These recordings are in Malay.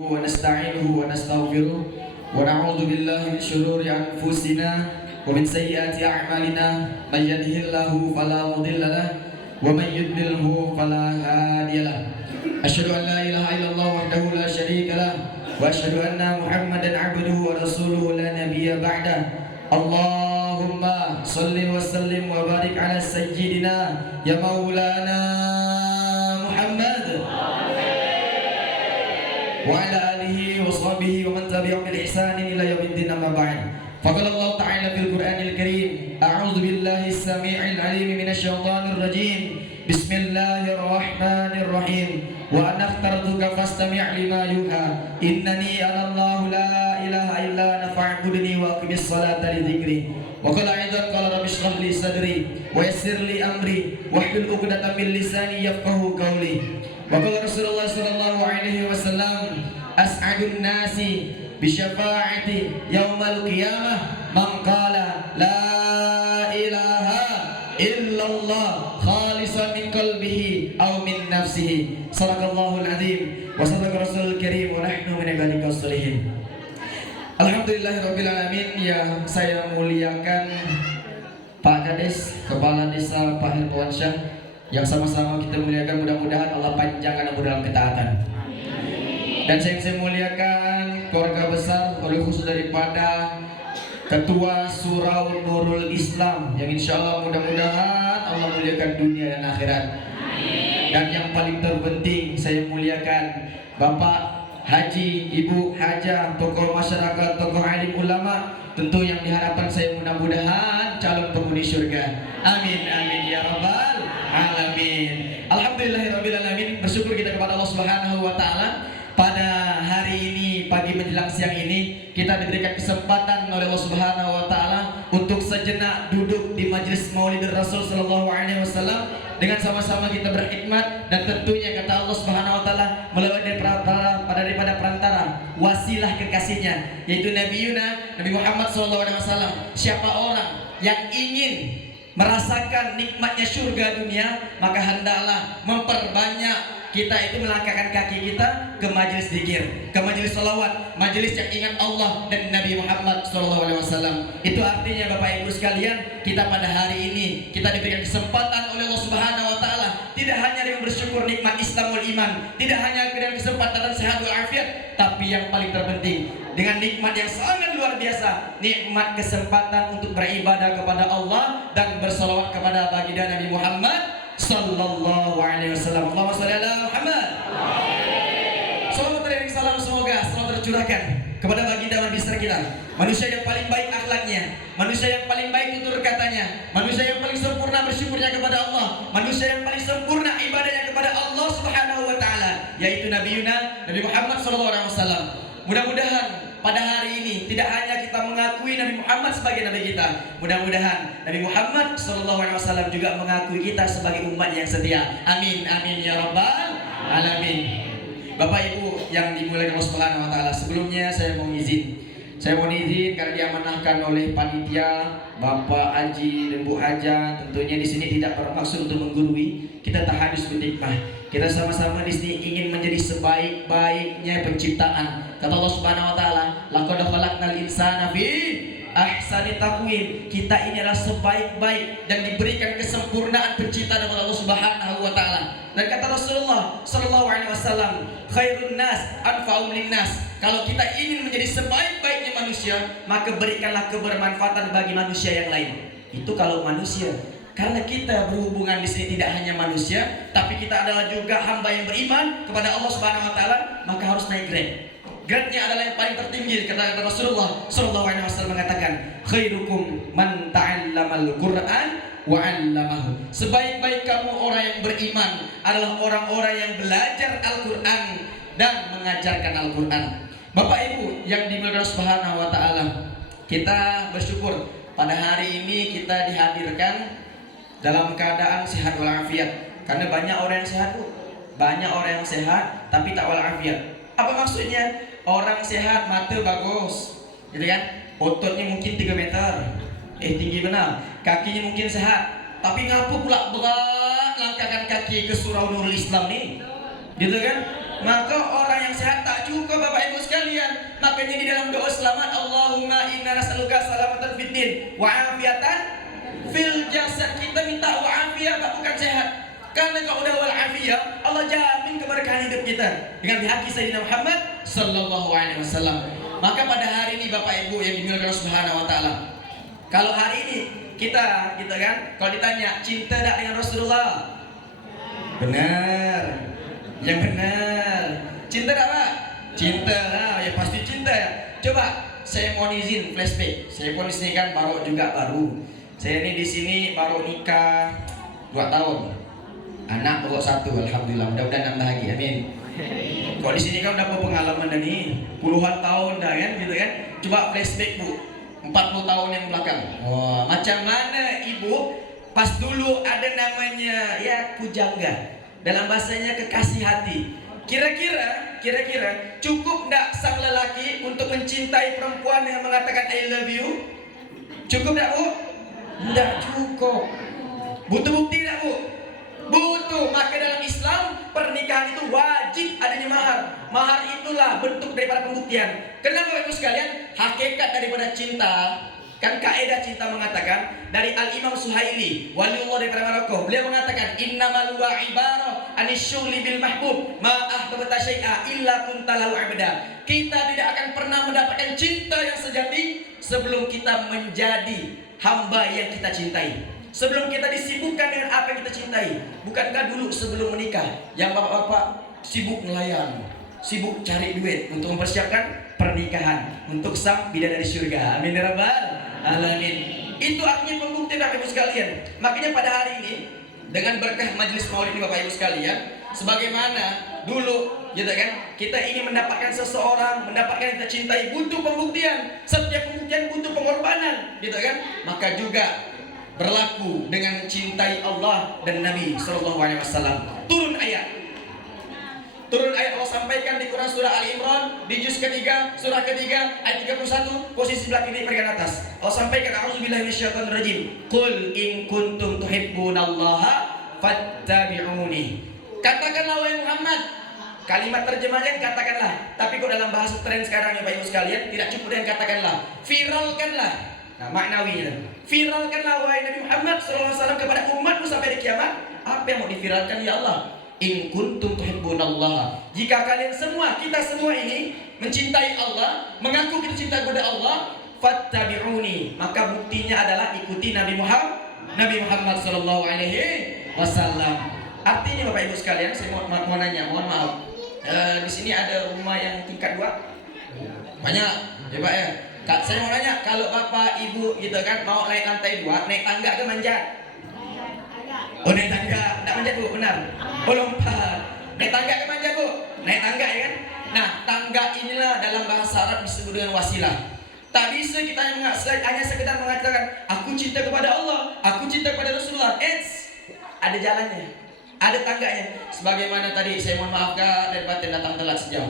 ونستعينه ونستغفره ونعوذ بالله من شرور أنفسنا ومن سيئات أعمالنا من يهده الله فلا مضل له ومن يضلله فلا هادي له أشهد أن لا إله إلا الله وحده لا شريك له وأشهد أن محمدا عبده ورسوله لا نبي بعده اللهم صل وسلم وبارك على سيدنا يا مولانا محمد وعلى آله وصحبه ومن تبعهم بإحسان إلى يوم الدين أما بعد فقال الله تعالى في القرآن الكريم أعوذ بالله السميع العليم من الشيطان الرجيم بسم الله الرحمن الرحيم وأنا اخترتك فاستمع لما يوحى إنني أنا الله لا إله إلا أنا فاعبدني وأقم الصلاة لذكري وقال أيضا قال رب اشرح لي صدري ويسر لي أمري واحلل عقدة من لساني يفقهوا قولي وقال رسول الله صلى الله عليه وسلم أسعد الناس بشفاعتي يوم القيامة من قال لا إله إلا الله خالصا من قلبه أو من نفسه صدق الله العظيم وصدق رسول الكريم ونحن من عبادك الصالحين. Alhamdulillahirrabbilalamin. Yang saya muliakan Pak Kades, Kepala Desa Pak Herwansyah, yang sama-sama kita muliakan, mudah-mudahan Allah panjangkan umur dalam ketaatan. Dan yang saya muliakan keluarga besar, oleh khusus daripada Ketua Surau Nurul Islam, yang insya Allah mudah-mudahan Allah muliakan dunia dan akhirat. Dan yang paling terpenting saya muliakan Bapak Haji, Ibu Hajah, tokoh masyarakat, tokoh alim ulama, tentu yang diharapkan saya mudah-mudahan calon penghuni surga. Amin amin ya rabbal alamin. Alhamdulillahirrabbilalamin. Bersyukur kita kepada Allah Subhanahu wa taala, pada hari ini, pagi menjelang siang ini, kita diberikan kesempatan oleh Allah Subhanahu wa taala untuk sejenak duduk di majelis Maulid Rasul sallallahu alaihi wasallam dengan sama-sama kita berkhidmat. Dan tentunya kata Allah Subhanahu wa taala melalui daripada perantara wasilah kekasihnya, yaitu Nabi Muhammad sallallahu alaihi wasallam. Siapa orang yang ingin merasakan nikmatnya surga dunia, maka hendaklah memperbanyak kita itu melangkahkan kaki kita ke majelis zikir, ke majelis salawat, majelis yang ingat Allah dan Nabi Muhammad SAW. Itu artinya Bapak Ibu sekalian, kita pada hari ini kita diberikan kesempatan oleh Allah Subhanahu Wa Taala, tidak hanya dengan bersyukur nikmat Islamul iman, tidak hanya dengan kesempatan sehat walafiat, tapi yang paling terpenting dengan nikmat yang sangat luar biasa, nikmat kesempatan untuk beribadah kepada Allah dan bersalawat kepada baginda Nabi Muhammad sallallahu alaihi wasallam. Allahumma shalli ala Muhammad. Salawat dan salam semoga selalu tercurahkan kepada baginda Nabi besar kita, manusia yang paling baik akhlaknya, manusia yang paling baik tutur katanya, manusia yang paling sempurna bersyukurnya kepada Allah, manusia yang paling sempurna ibadahnya kepada Allah Subhanahu wa taala, yaitu Nabi Muhammad sallallahu alaihi wasallam. Mudah-mudahan pada hari ini tidak hanya kita mengakui Nabi Muhammad sebagai Nabi kita, mudah-mudahan Nabi Muhammad SAW juga mengakui kita sebagai umat yang setia. Amin amin ya rabbal alamin. Bapak Ibu yang dimuliakan Allah Subhanahu wa taala, sebelumnya saya mohon izin karena diamanahkan oleh panitia Bapak Haji dan Bu Haja. Tentunya di sini tidak bermaksud untuk menggurui, kita tahadus berhikmah. Kita sama-sama di sini ingin menjadi sebaik-baiknya penciptaan. Kata Allah Subhanahu wa taala, laqad khalaqnal insana fi ahsani taqwim. Kita ini adalah sebaik-baik dan diberikan kesempurnaan penciptaan oleh Allah Subhanahu wa taala. Dan kata Rasulullah sallallahu alaihi wasallam, khairun nas anfa'um linnas. Kalau kita ingin menjadi sebaik-baiknya manusia, maka berikanlah kebermanfaatan bagi manusia yang lain. Itu kalau manusia. Karena kita berhubungan di sini tidak hanya manusia, tapi kita adalah juga hamba yang beriman kepada Allah Subhanahu wa taala, maka harus naik grade. Grade-nya adalah yang paling tertinggi. Kata Rasulullah sallallahu alaihi wasallam mengatakan, khairukum man ta'allamal Qur'an wa 'allamahu. Sebaik-baik kamu orang yang beriman adalah orang-orang yang belajar Al-Qur'an dan mengajarkan Al-Qur'an. Bapak Ibu yang dimuliakan Subhanahu wa taala, kita bersyukur pada hari ini kita dihadirkan dalam keadaan sehat walafiat. Karena banyak orang yang sehat, banyak orang yang sehat tapi tak walafiat. Apa maksudnya? Orang sehat mata bagus, gitu kan? Ototnya mungkin 3 meter, tinggi benar. Kakinya mungkin sehat, tapi ngapa pula berat langkahkan kaki ke Surau Nurul Islam nih? Gitu kan? Maka orang yang sehat tak cukup Bapak Ibu sekalian. Makanya di dalam doa selamat, Allahumma inna nas'aluka salamatan fid din wa afiatan fil jasad. Kita minta wa afiyah, bukan sehat. Karena kalau udah wal afiyah, Allah jamin keberkahan hidup kita dengan haki Sayyidina Muhammad sallallahu alaihi wasallam. Maka pada hari ini Bapak Ibu yang dimuliakan Allah Subhanahu wa taala, kalau hari ini kita gitu kan, kalau ditanya cinta tak dengan Rasulullah? Benar. Yang benar. Cinta tak Pak? Cinta lah, ya pasti cinta ya. Coba saya mohon izin flashback. Saya pun di sini kan baru. Saya ini di sini baru nikah 2 tahun. Anak baru 1, alhamdulillah. Mudah-mudahan nambah lagi, amin. Kok di sini kan udah berpengalaman dah nih, puluhan tahun dah kan, gitu kan. Coba flashback Bu, 40 tahun yang belakang. Wah, macam mana Ibu pas dulu ada namanya ya pujangga, dalam bahasanya kekasih hati. Kira-kira cukup ndak sang lelaki untuk mencintai perempuan yang mengatakan I love you? Cukup ndak Bu? Ndak cukup. Butuh bukti ndak Bu? Butuh. Maka dalam Islam pernikahan itu wajib adanya mahar. Mahar itulah bentuk daripada pembuktian. Kenapa Bapak Ibu sekalian? Hakikat daripada cinta, kan kaidah cinta mengatakan dari Al-Imam Suhaili, waliullah daripada Maroko, beliau mengatakan innamal wa ibarah anisyuli bil mahbub ma ahbabta syai'a illa kuntalahu abda. Kita tidak akan pernah mendapatkan cinta yang sejati sebelum kita menjadi hamba yang kita cintai. Sebelum kita disibukkan dengan apa yang kita cintai. Bukankah dulu sebelum menikah yang bapak-bapak sibuk nelayan, sibuk cari duit untuk mempersiapkan pernikahan untuk sang bidadari surga. Amin ya rabbal alamin. Itu artinya pembuktian Bapak Ibu sekalian. Makanya pada hari ini dengan berkah majelis maulid ini Bapak Ibu sekalian, sebagaimana dulu gitu kan, kita ingin mendapatkan seseorang, mendapatkan yang kita cintai, butuh pembuktian. Setiap pembuktian butuh pengorbanan, gitu kan? Maka juga berlaku dengan mencintai Allah dan Nabi sallallahu alaihi wasallam. Turun ayat Allah sampaikan di Quran surah Ali Imran di juz ketiga, surah ketiga ayat 31, posisi sebelah kiri bagian atas. Allah sampaikan a'udzubillahi minasyaitonir rajim. Qul in kuntum tuhibbunallaha fattabi'uni. Katakanlah wahai Muhammad. Kalimat terjemahnya katakanlah. Tapi kok dalam bahasa tren sekarang ya Bapak Ibu sekalian, tidak cukup dengan katakanlah. Viralkanlah. Nah, maknawinya viralkanlah wahai Nabi Muhammad SAW kepada umatmu sampai di kiamat. Apa yang mau diviralkan ya Allah? In kuntum tuhibbunallah. Jika kalian semua, kita semua ini mencintai Allah, mengaku kita cinta kepada Allah, fattabi'uni, maka buktinya adalah ikuti Nabi Muhammad sallallahu alaihi wasallam. Artinya Bapak Ibu sekalian, saya mau nanya, mohon maaf. Di sini ada rumah yang tingkat 2? Banyak, ya Pak ya. Kak, saya mau nanya, kalau Bapak Ibu gitu kan mau naik lantai 2, naik tangga ke manjat? Oh, naik tangga, enggak manjat Bu, benar? Oh, lompat. Naik tangga ke manjat Bu? Naik tangga ya kan? Nah, tangga inilah dalam bahasa Arab disebut dengan wasilah. Tak bisa kita hanya sekedar mengatakan aku cinta kepada Allah, aku cinta kepada Rasulullah. Ada jalannya, ada tangganya. Sebagaimana tadi saya mohon maaf Kak dari batin datang telat sejam.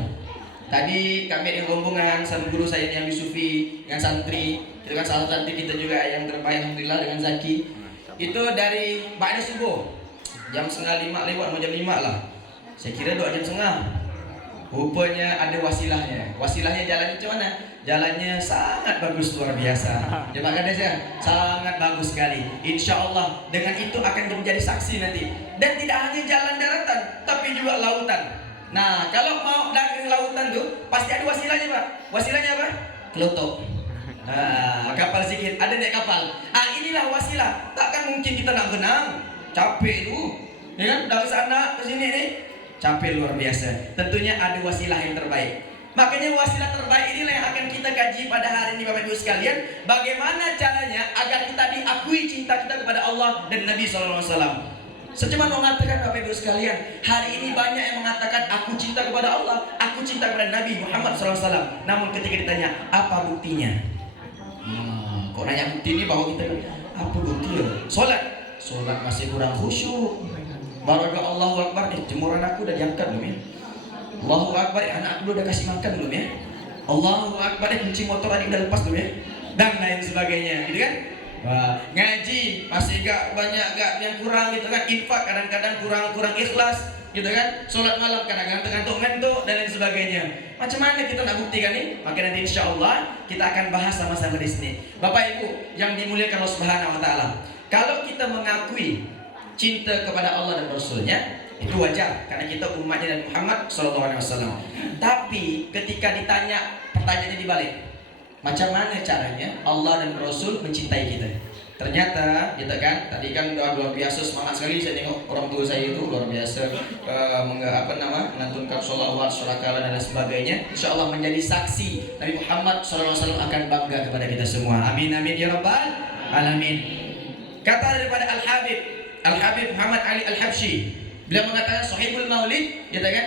Tadi kami yang rombongan sama guru saya yang Yusufi dengan santri, itu kan salah santri kita juga yang terbaik alhamdulillah dengan Zaki. Itu dari ba'da subuh jam 4:30 lewat mau jam 5 lah. Saya kira 2 jam setengah. Rupanya ada wasilahnya. Wasilahnya jalannya macam mana? Jalannya sangat bagus luar biasa. Ya Pak Kades ya, sangat bagus sekali. Insya Allah dengan itu akan menjadi saksi nanti. Dan tidak hanya jalan daratan, tapi juga lautan. Nah, kalau mau dari lautan tuh pasti ada wasilahnya Pak. Wasilahnya apa? Kelotok. Nah, kapal sikit, ada naik kapal. Inilah wasilah. Takkan mungkin kita nak berenang, capek itu, ya kan? Dari sana ke sini nih, capek luar biasa. Tentunya ada wasilah yang terbaik. Makanya wasilah terbaik inilah yang akan kita kaji pada hari ini Bapak Ibu sekalian. Bagaimana caranya agar kita diakui cinta kita kepada Allah dan Nabi SAW. Secuma mengatakan Bapak Ibu sekalian, hari ini banyak yang mengatakan aku cinta kepada Allah, aku cinta kepada Nabi Muhammad SAW. Namun ketika ditanya apa buktinya? Kok nanya bukti ini bahwa kita apa bukti ya? Solat masih kurang khusyuk. Baru ada Allahu Akbar, jemuran aku udah diangkat belum ya? Allahu Akbar, anak aku udah kasih makan belum ya? Allahu Akbar, kunci motor tadi udah lepas belum ya? Dan lain sebagainya, gitu kan? Wah, ngaji masih gak banyak, gak yang kurang gitu kan? Infak kadang-kadang kurang ikhlas. gitu kan? Sholat malam kadang-kadang ngantuk-ngantuk dan lain sebagainya. Macam mana kita nak buktikan ini? Maka nanti insya Allah kita akan bahas sama-sama di sini. Bapak Ibu yang dimuliakan Allah Subhanahu Wa Taala, kalau kita mengakui cinta kepada Allah dan Rasulnya, itu wajar karena kita umatnya dan Muhammad SAW. Tapi ketika ditanya, pertanyaannya dibalik, macam mana caranya Allah dan Rasul mencintai kita? Ternyata, gitu kan? Tadi kan luar biasa semangat sekali saya tengok orang tua saya itu luar biasa menantunkan sholawat, sholakala dan lain sebagainya. Insya Allah menjadi saksi Nabi Muhammad SAW akan bangga kepada kita semua. Amin amin ya rabbal alamin. Kata daripada Al-Habib Muhammad Ali Al-Habsyi, beliau mengatakan Sahibul Maulid, gitu kan?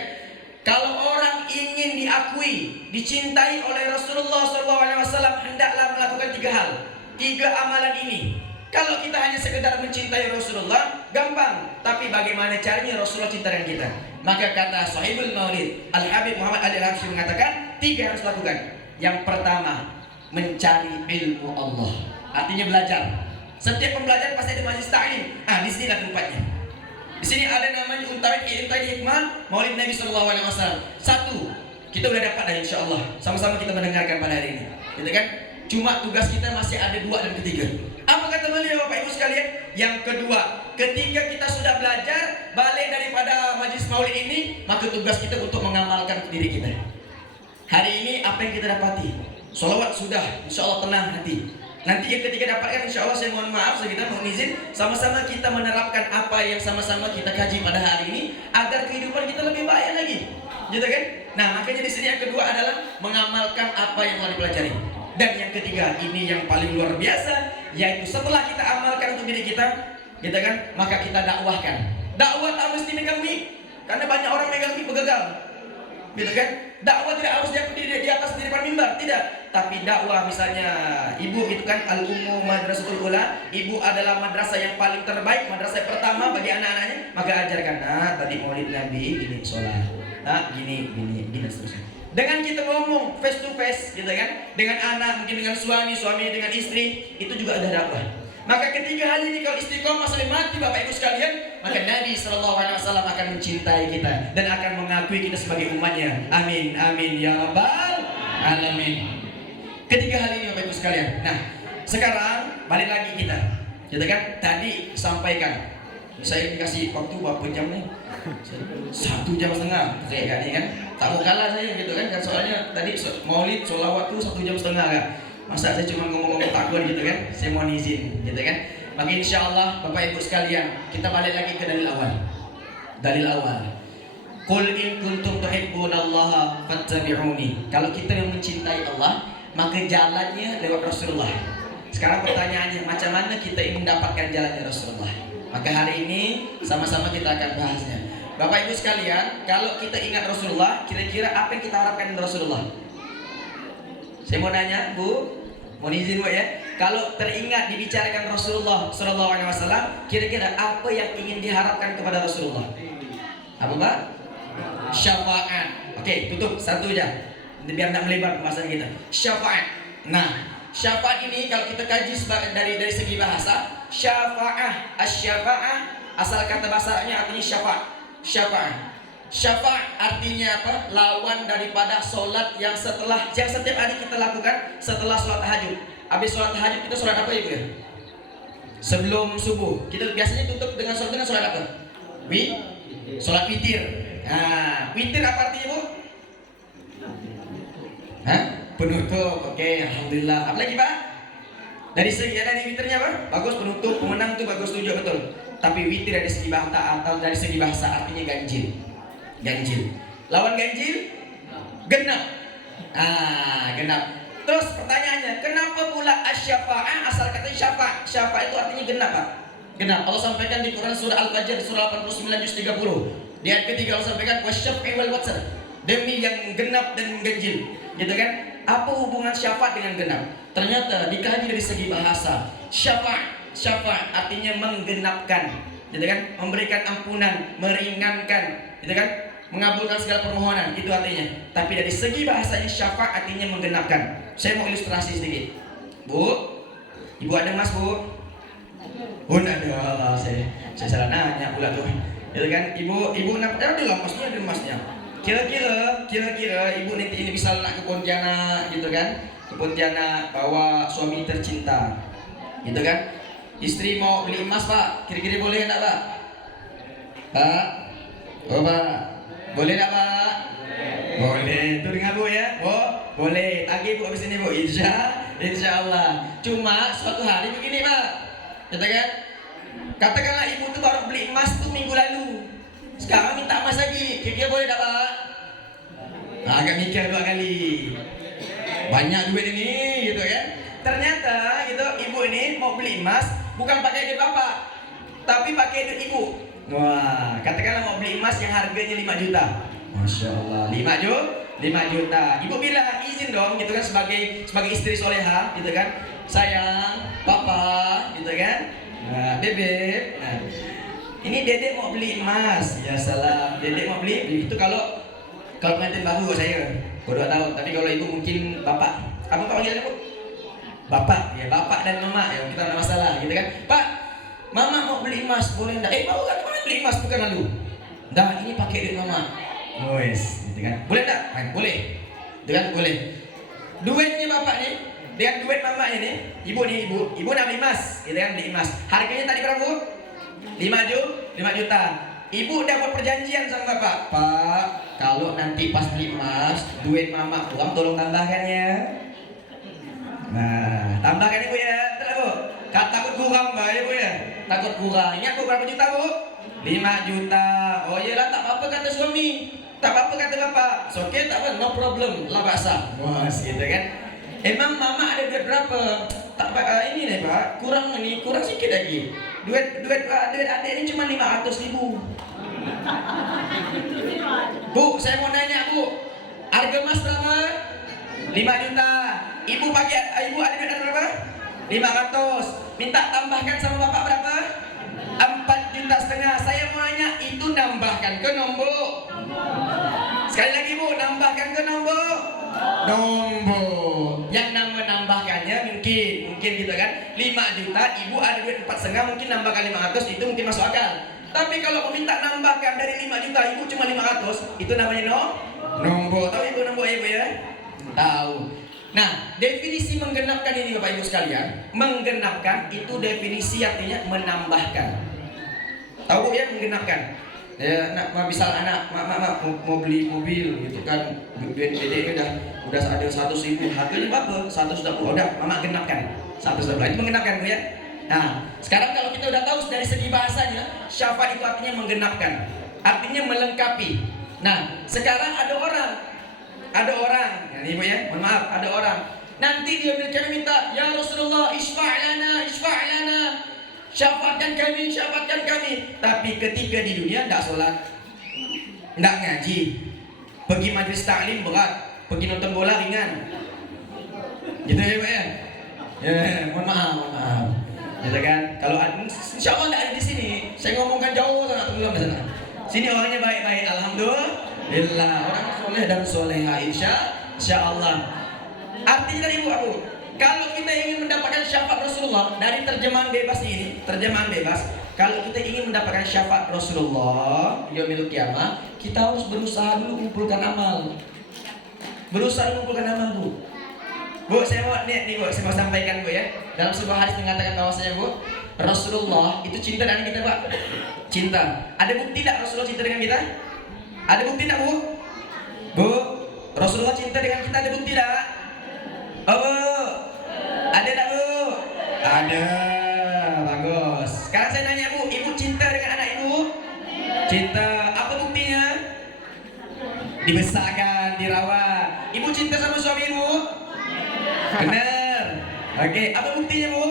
Kalau orang ingin diakui, dicintai oleh Rasulullah SAW, hendaklah melakukan 3 hal. 3 amalan ini. Kalau kita hanya sekedar mencintai Rasulullah, gampang. Tapi bagaimana caranya Rasulullah cinta dengan kita? Maka kata Sahibul Maulid, Al-Habib Muhammad Ali Al-Habsyi mengatakan 3 harus lakukan. Yang pertama, mencari ilmu Allah. Artinya belajar. Setiap pembelajaran pasti ada majlis ta'lim. Di sini lah tempatnya. Di sini ada namanya Untaid Hikmah Maulid Nabi SAW. 1, kita udah dapat dah insya Allah. Sama-sama kita mendengarkan pada hari ini, gitu kan? Cuma tugas kita masih ada 2 dan ketiga. Apa kata beliau Bapak Ibu sekalian? Yang kedua, ketika kita sudah belajar balik daripada majlis maulid ini, maka tugas kita untuk mengamalkan diri kita. Hari ini apa yang kita dapati? Sholawat sudah, insya Allah tenang hati. Nanti yang ketiga dapatkan, insya Allah saya mohon maaf, saya mohon izin, sama-sama kita menerapkan apa yang sama-sama kita kaji pada hari ini, agar kehidupan kita lebih baik lagi, gitu kan? Nah, makanya di sini yang kedua adalah mengamalkan apa yang telah dipelajari. Dan yang ketiga, ini yang paling luar biasa, yaitu setelah kita amalkan untuk diri kita, gitu kan? Maka kita dakwahkan. Dakwah tak mesti megang mic, karena banyak orang megang mic begagal, gitu kan? Dakwah tidak harus di atas di depan mimbar, tidak. Tapi dakwah misalnya ibu itu kan Al-Ummu Madrasatul Ula, ibu adalah madrasah yang paling terbaik, madrasah pertama bagi anak-anaknya, maka ajarkan, tadi maulid Nabi ini sholat, gini seterusnya. Dengan kita ngomong face to face, gitu kan, dengan anak, mungkin dengan suami dengan istri, itu juga ada dakwah. Maka ketiga hal ini kalau istiqomah sampai mati Bapak Ibu sekalian, maka Nabi SAW akan mencintai kita dan akan mengakui kita sebagai umatnya. Amin amin ya rabbal alamin. Ketiga hal ini Bapak Ibu sekalian. Nah, sekarang balik lagi kita, gitu kan? Tadi sampaikan, saya dikasih waktu berapa jam nih? 1,5 jam saya kan? Tak mau kalah saya, gitu kan? Soalnya tadi maulid sholawat tuh 1,5 jam kan? Masa saya cuma ngomong-ngomong takut, gitu kan? Saya mohon izin, gitu kan? Maka insya Allah Bapak Ibu sekalian, kita balik lagi ke dalil awal. Dalil awal. Qul in kuntum tuhibbunallaha fattabi'uni. Kalau kita yang mencintai Allah, maka jalannya lewat Rasulullah. Sekarang pertanyaannya, macam mana kita ingin mendapatkan jalannya Rasulullah? Maka hari ini sama-sama kita akan bahasnya. Bapak Ibu sekalian, kalau kita ingat Rasulullah, kira-kira apa yang kita harapkan dari Rasulullah? Saya mau nanya, Bu, mohon izin Bu ya. Kalau teringat dibicarakan Rasulullah SAW, kira-kira apa yang ingin diharapkan kepada Rasulullah? Apa Pak? Syafaat. Oke, tutup satu aja, biar tidak melebar pembahasan kita. Syafaat. Nah, syafaat ini kalau kita kaji dari segi bahasa, syafa'ah, asy-syafa'ah asal kata bahasanya artinya syafaat. Syafaat artinya apa? Lawan daripada solat yang setiap hari kita lakukan setelah sholat tahajud. Habis sholat tahajud kita sholat apa Ibu ya? Sebelum subuh kita biasanya tutup dengan sholat apa? Sholat witir. Nah, witir apa artinya Bu? Penutup. Oke, alhamdulillah. Apa lagi Pak? Dari witirnya apa? Bagus, penutup, pemenang tuh bagus, setuju, betul. Tapi witir dari segi bahasa atau dari segi bahasa artinya ganjil. Lawan ganjil? Genap. Genap. Terus pertanyaannya, kenapa pula asy-syafa'ah asal kata syafa'? Syafa' itu artinya genap Pak. Genap. Allah sampaikan di Quran surah Al-Fajr surah 89 juz 30. Di ayat ketiga Allah sampaikan wasyaf'i wal watr. Demi yang genap dan ganjil. Gitu kan? Apa hubungan syafaat dengan genap? Ternyata dikaji dari segi bahasa. Syafaat artinya menggenapkan, gitu kan? Memberikan ampunan, meringankan, gitu kan? Mengabulkan segala permohonan, itu artinya. Tapi dari segi bahasanya syafaat artinya menggenapkan. Saya mau ilustrasi sedikit. Bu, Ibu ada Mas Bu? Oh ada, saya salah nanya pula tuh. Gitu kan? Ibu nampak ada emasnya. Kira-kira ibu nanti ini bisa nak ke Pontianak gitu kan? Ke Pontianak bawa suami tercinta. Gitu kan? Istri mau beli emas, Pak. Kira-kira boleh enggak, Pak? Pak? Oh, Pak. Boleh enggak, Pak? Boleh. Itu dengar Bu ya? Oh, boleh. Tagih Bu habis ini Bu. Insya Allah. Cuma suatu hari begini, Pak. Gitu kan? Katakanlah ibu tuh baru beli emas tuh minggu lalu. Sekarang minta emas lagi. Kira-kira boleh tak, Pak? Nah, agak mikir 2 kali. Banyak duit ini, gitu kan? Ternyata gitu, ibu ini mau beli emas bukan pakai duit bapak, tapi pakai duit ibu. Wah, katakanlah mau beli emas yang harganya 5 juta. Masya Allah, 5 juta. Ibu bilang izin dong, gitu kan, sebagai istri soleha, gitu kan? Sayang, papa, gitu kan? Nah, bebek. Nah, ini dedek mau beli emas. Ya salam. Dedek mau beli itu kalau pengantin baru saya. 2 tahun. Tapi kalau ibu mungkin bapak. Apa Pak panggilannya, Bu? Bapak. Ya, bapak dan mama ya, kita ada masalah, gitu kan? Pak, mama mau beli emas, boleh enggak? Mau kan kemarin beli emas bukan lalu. Dah, ini pakai duit mama. Wes, gitu kan? Boleh enggak? Boleh. Itu kan boleh. Duitnya bapak nih dengan duit mama ini, ibu nak beli emas, gitu kan, beli emas. Harganya tadi berapa, Bu? 5 juta. Ibu udah buat perjanjian sama bapak. Pak, kalau nanti pas beli emas, duit mama uang tolong tambahkan ya. Nah, tambahkan Ibu ya. Betul, Bu? Takut kurang, Mbak, ya, Bu ya. Takut kurang. Ingat Bu, berapa juta, Bu? 5 juta. Oh iyalah, tak apa-apa kata suami. Tak apa-apa kata bapak. Oke, tak apa, no problem. Lah baksa. Wah, gitu kan. Emang mama ada duit berapa? Tak ini nih, Pak. Kurang sedikit lagi. Duit adik ini cuma 500.000. Bu, saya mau nanya, Bu. Harga emas berapa? 5 juta. Ibu ada duit berapa? 500. Minta tambahkan sama bapak berapa? 4,5 juta. Saya mau nanya, itu nambahkan ke nombok? Sekali lagi, Bu, nambahkan ke nombok? Nombok. Yang nambahkannya mungkin gitu kan, 5 juta, ibu ada duit 4,5, mungkin nambahkan 500, itu mungkin masuk akal. Tapi kalau meminta nambahkan dari 5 juta, ibu cuma 500, itu namanya nombok. Tahu ibu nombok ibu ya? Tahu. Nah, definisi menggenapkan ini Bapak Ibu sekalian, menggenapkan itu definisi artinya menambahkan. Tahu Bu ya menggenapkan? Ya, misal anak mau beli mobil gitu kan, duit dedek udah ada 100.000, harganya berapa? 120. Udah, mama genapkan 120. Itu menggenapkan Bu ya. Nah, sekarang kalau kita udah tahu dari segi bahasanya, syafa itu artinya menggenapkan, artinya melengkapi. Nah, sekarang ada orang, ya, Ibu ya, mohon maaf, ada orang. Nanti dia minta, ya Rasulullah, isfa'lana, syafaatkan kami. Tapi ketika di dunia tidak sholat, tidak ngaji, pergi majlis taklim berat, pergi nonton bola ringan, gitu ya Pak ya. Ya, mohon maaf. Gitu kan? Kalau insya Allah tidak ada di sini. Saya ngomongkan jauh sangat belum di sana. Sini orangnya baik-baik, alhamdulillah, orang soleh dan soleha, insya Allah. Artinya dari Ibu aku, kalau kita ingin mendapatkan syafaat Rasulullah dari terjemahan bebas ini, kalau kita ingin mendapatkan syafaat Rasulullah yaumil qiyamah, kita harus berusaha dulu mengumpulkan amal. Bu. Bu, saya mau saya mau sampaikan Bu ya. Dalam sebuah hadis mengatakan bahwasanya Bu, Rasulullah itu cinta dengan kita, Pak. Cinta. Ada bukti tidak Rasulullah cinta dengan kita? Ada bukti tidak, Bu? Bu, Rasulullah cinta dengan kita, ada bukti tidak? Oh, Bu. Ada tak, Bu? Ada. Bagus. Sekarang saya nanya, Bu, Ibu cinta dengan anak Ibu? Cinta. Apa buktinya? Dibesarkan, dirawat. Ibu cinta sama suami Ibu? Benar. Oke, apa buktinya, Bu?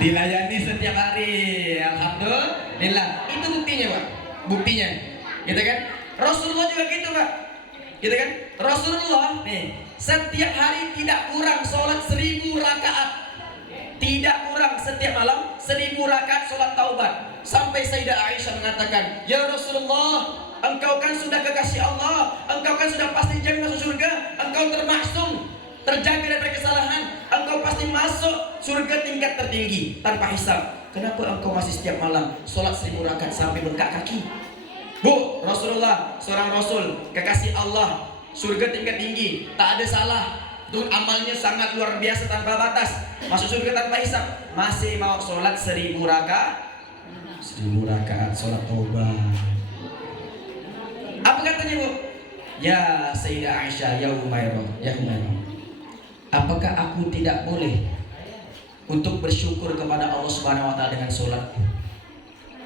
Dilayani setiap hari. Alhamdulillah. Itu buktinya, Pak. Buktinya. Gitu kan? Rasulullah juga gitu, Pak. Gitu kan? Rasulullah nih, setiap hari tidak kurang sholat 1000 rakaat. Tidak kurang setiap malam 1000 rakaat sholat taubat. Sampai Sayyidah Aisyah mengatakan, "Ya Rasulullah, engkau kan sudah kekasih Allah, engkau kan sudah pasti jamin masuk surga, engkau termaksum terjaga dari kesalahan, engkau pasti masuk surga tingkat tertinggi tanpa hisab. Kenapa engkau masih setiap malam sholat 1000 rakaat sampai bengkak kaki?" Bu, Rasulullah seorang Rasul, kekasih Allah, surga tingkat tinggi, tak ada salah. Tuh amalnya sangat luar biasa tanpa batas, masuk surga tanpa hisab. Masih mau sholat 1000 rakaat? 1000 rakaat sholat taubat. Apa katanya Bu? Ya Sayyidah Aisyah, ya Umairah, ya Umairah, apakah aku tidak boleh untuk bersyukur kepada Allah Subhanahu wa taala dengan sholatku?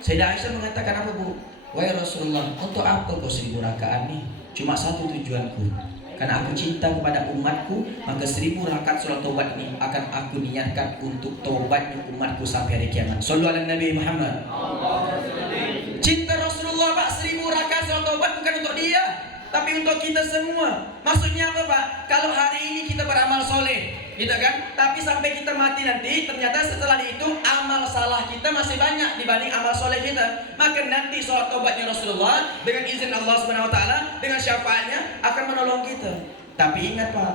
Sayyidah Aisyah mengatakan apa Bu? Wahai Rasulullah, untuk apa kau 1000 rakaat nih? Cuma satu tujuanku, karena aku cinta kepada umatku, maka 1000 rakaat sholat taubat ini akan aku niatkan untuk taubatnya umatku sampai hari kiamat. Shallu ala Nabi Muhammad. Cinta Rasulullah Pak, 1000 rakaat sholat taubat bukan untuk dia, tapi untuk kita semua. Maksudnya apa Pak? Kalau hari ini kita beramal soleh, gitu kan? Tapi sampai kita mati nanti, ternyata setelah itu amal salah kita masih banyak dibanding amal soleh kita. Maka nanti sholat taubatnya Rasulullah dengan izin Allah Subhanahu Wa Taala, dengan syafaatnya akan menolong kita. Tapi ingat Pak,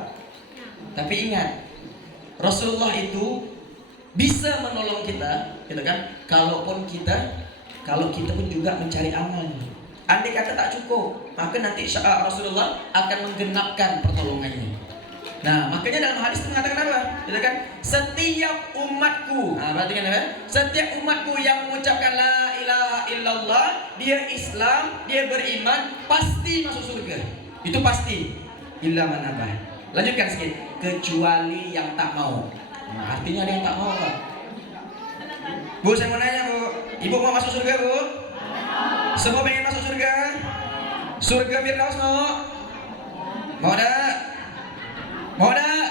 tapi ingat, Rasulullah itu bisa menolong kita, gitu kan? Kalau kita pun juga mencari amalnya. Andai kata tak cukup, maka nanti Rasulullah akan menggenapkan pertolongannya. Nah, makanya dalam hadis itu mengatakan apa? Gitu kan? Setiap umatku, perhatikan ya, setiap umatku yang mengucapkan la ilaha illallah, dia Islam, dia beriman, pasti masuk surga. Itu pasti. Illa man abah. Lanjutkan sedikit. Kecuali yang tak mau. Nah, artinya ada yang tak mau Pak. Bu, saya mau nanya Bu, Ibu mau masuk surga Bu? Semua pengen masuk surga? Surga Firdaus mau? Mau dah? Mau dah?